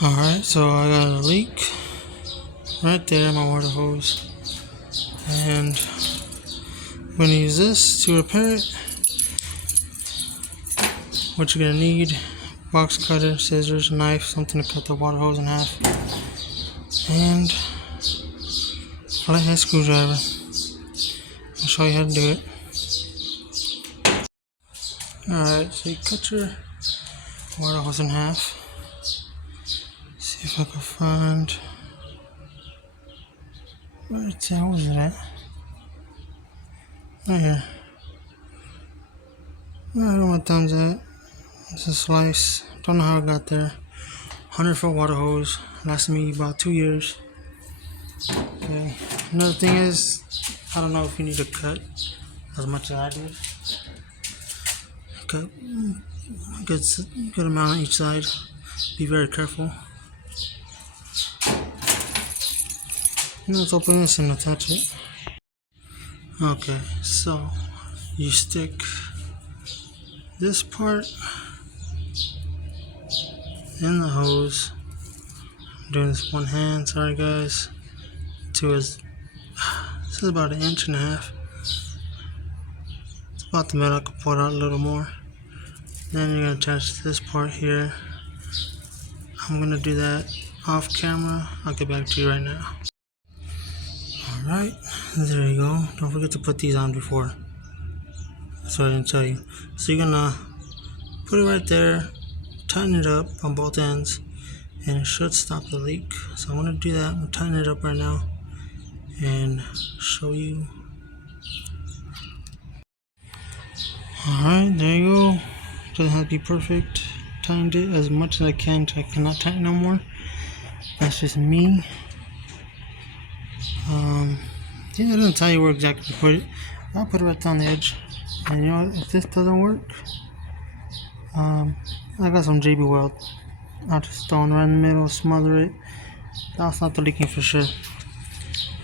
Alright, so I got a leak right there in my water hose, and I'm going to use this to repair it. What you're going to need: box cutter, scissors, knife, something to cut the water hose in half, and a flathead screwdriver. I'll show you how to do it. Alright, so you cut your water hose in half. See if I can find where the hell was it at? Right here. Right where my thumb's at. It's a slice. Don't know how it got there. 100-foot water hose. Lasted me about 2 years. Okay. Another thing is, I don't know if you need to cut as much as I did. Cut a good amount on each side. Be very careful. Let's open this and attach it. Okay, so you stick this part in the hose. I'm doing this one hand, sorry guys. This is about 1.5 inches. It's about the middle. I could pull it out a little more. Then you're going to attach this part here. I'm going to do that off camera. I'll get back to you right now. Alright, there you go. Don't forget to put these on before. That's what I didn't tell you. So you're going to put it right there, tighten it up on both ends, and it should stop the leak. So I'm going to do that. I'm going to tighten it up right now and show you. Alright, there you go. Doesn't have to be perfect. Tightened it as much as I can until I cannot tighten no more. That's just me. Yeah, it doesn't tell you where exactly to put it. I'll put it right on the edge. And you know what? If this doesn't work, I got some JB Weld. I'll just throw it right in the middle, smother it. That'll stop the leaking for sure.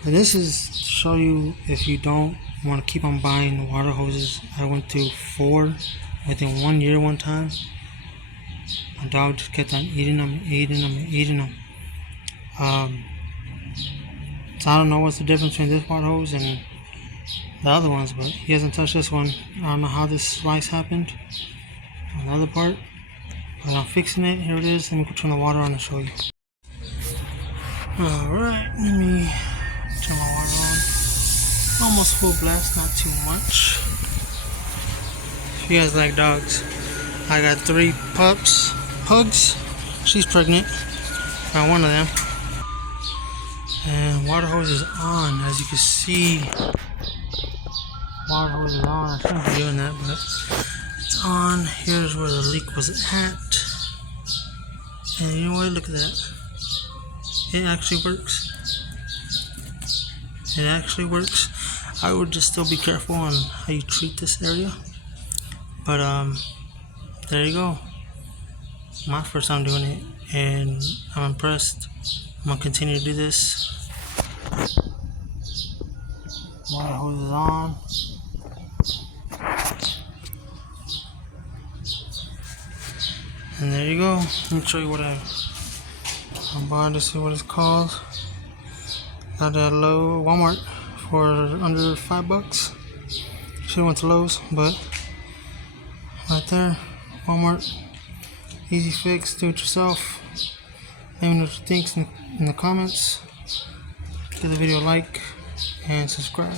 But this is to show you if you don't want to keep on buying water hoses. I went through 4 within 1 year one time. My dog just kept on eating them. So I don't know what's the difference between this water hose and the other ones, but he hasn't touched this one. I don't know how this slice happened on the other part, but I'm fixing it. Here it is. Let me go turn the water on and show you. Alright, let me turn my water on. Almost full blast, not too much. If you guys like dogs, I got 3 pugs. She's pregnant. Got one of them. And water hose is on, as you can see. Water hose is on. I shouldn't be doing that, but it's on. Here's where the leak was at. And you know what? Look at that. It actually works. It actually works. I would just still be careful on how you treat this area. But there you go. My first time doing it, and I'm impressed. I'm gonna continue to do this. Water hose is on. And there you go. Let me show you what I bought. To see what it's called. Got at Walmart for under $5. Should've went to Lowe's, but right there, Walmart. Easy fix. Do it yourself. Let me know what you think in the comments. Give the video a like and subscribe.